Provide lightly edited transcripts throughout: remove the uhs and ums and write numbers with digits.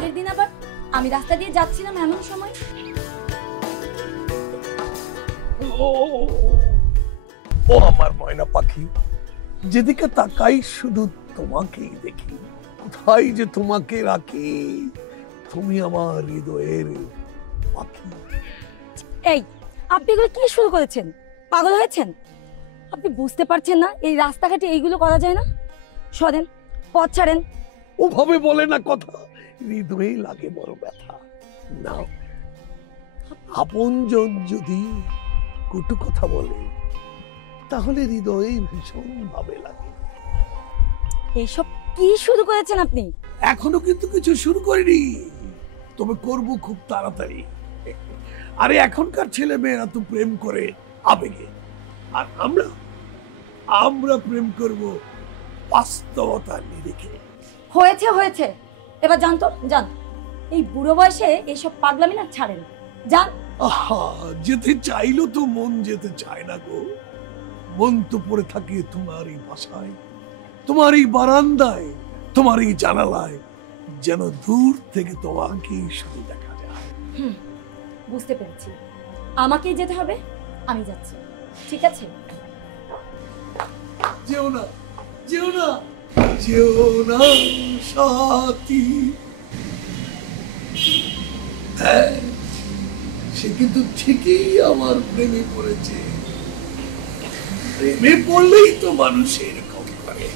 আগের দিন আবার আমি রাস্তা দিয়ে যাচ্ছিলাম এমন সময়। ও আমার ময়না পাখি, যেদিকে তাকাই শুধু তোমাকেই দেখি। কোথায় যে তোমাকে রাখি, তুমি আমার হৃদয়ের পাখি। এই, আপনি এগুলো কি শুরু করেছেন? পাগল হয়েছেন? আপনি বুঝতে পারছেন না এই রাস্তাঘাটে এইগুলো করা যায় না? সরেন, পথ ছাড়েন। ওভাবে বলে না কথা, হৃদয়ে লাগে বড় ব্যথা। না, আপনজন যদি কটু কথা বলে তাহলে হৃদয়ে ভীষণ ভাবে লাগে। এইসব কি শুরু করেছেন আপনি? এখনো কিন্তু কিছু শুরু করিনি, তবে করব খুব তাড়াতাড়ি। আরে এখনকার ছেলে মেয়েরা তো প্রেম করে আবেগে, আর আমরা প্রেম করব বাস্তবতা নিরিখে। হয়েছে হয়েছে, এবার যান তো, যান। এই বুড়ো বয়সে এইসব পাগলামি না ছাড়েন, যান। আহা, যেতে চাইলো তো মন যেতে চায় না গো। মন তো পড়ে থাকে তোমার এই বাসায়, তোমার এই বারান্দায়, তোমার এই জানালায়, যেন দূর থেকে তোমাকেই শুধু দেখা যায়। বুঝতে পেরেছি, আমাকেই যেতে হবে, আমি যাচ্ছি। ঠিক আছে? যেও না, যেও না, যেও না সাথী। হ্যাঁ, সে কিন্তু ঠিকই আমার প্রেমে পড়েছে। প্রেমে পড়লেই তো মানুষ এরকম করে।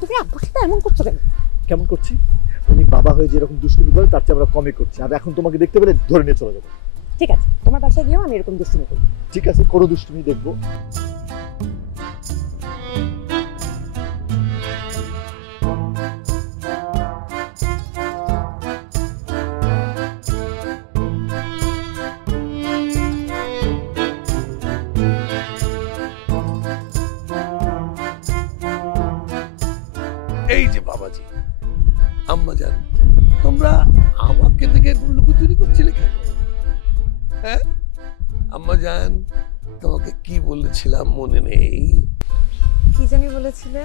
তুমি আব্বুর সাথে এমন করছো কেন? কেমন করছি? উনি বাবা হয়ে যেরকম দুষ্টুমি করে তার চেয়ে আমরা কমই করছি। আর এখন তোমাকে দেখতে পেলে ধরে নিয়ে চলে যাবো। ঠিক আছে, তোমার বাসায় গিয়েও আমি এরকম দুষ্টুমি করবো। ঠিক আছে, করো দুষ্টুমি, দেখবো। এই যে বাবাজি, আম্মা জান, তোমরা আমাকে দেখে লুকোচুরি করছিলে কেন? হ্যাঁ আম্মা জান, তোমাকে কি বলেছিলাম মনে নেই? কি জানি বলেছিলে?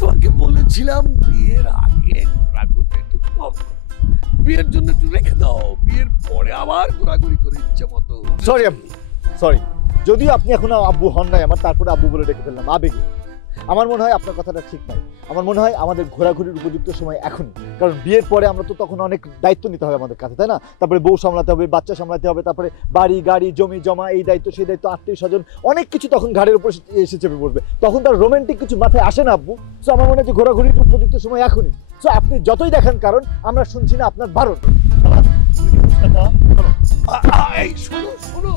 তোমাকে বলেছিলাম বিয়ের আগে ঘোরাঘুরি একটু কম করো, বিয়ের জন্য একটু রেখে দাও, বিয়ের পরে আবার ঘোরাঘুরি করে ইচ্ছে মতো। সরি আব্বু, সরি। যদিও আপনি এখনো আব্বু হন নাই আমার, তারপরে আব্বু বলে ডেকে ফেললাম আবেগে। আমার মনে হয় আপনার কথাটা ঠিক নাই। আমার মনে হয় আমাদের ঘোরাঘুরির উপযুক্ত সময় এখনই, কারণ বিয়ের পরে আমরা তো তখন অনেক দায়িত্ব নিতে হবে আমাদের কাছে, তাই না? তারপরে বউ সামলাতে হবে, বাচ্চা সামলাতে হবে, তারপরে বাড়ি গাড়ি জমি জমা, এই দায়িত্ব সেই দায়িত্ব, আত্মীয় স্বজন, অনেক কিছু তখন ঘাড়ের উপর এসে চেপে পড়বে। তখন তার রোমান্টিক কিছু মাথায় আসে না আব্বু। সো আমার মনে হয় যে ঘোরাঘুরির উপযুক্ত সময় এখনই। সো আপনি যতই দেখেন, কারণ আমরা শুনছি না আপনার বারণ। এই শোনো শোনো,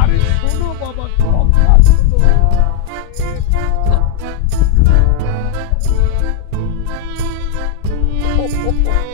আরে শোনো বাবা, কথা শোনো। Oh, oh, oh.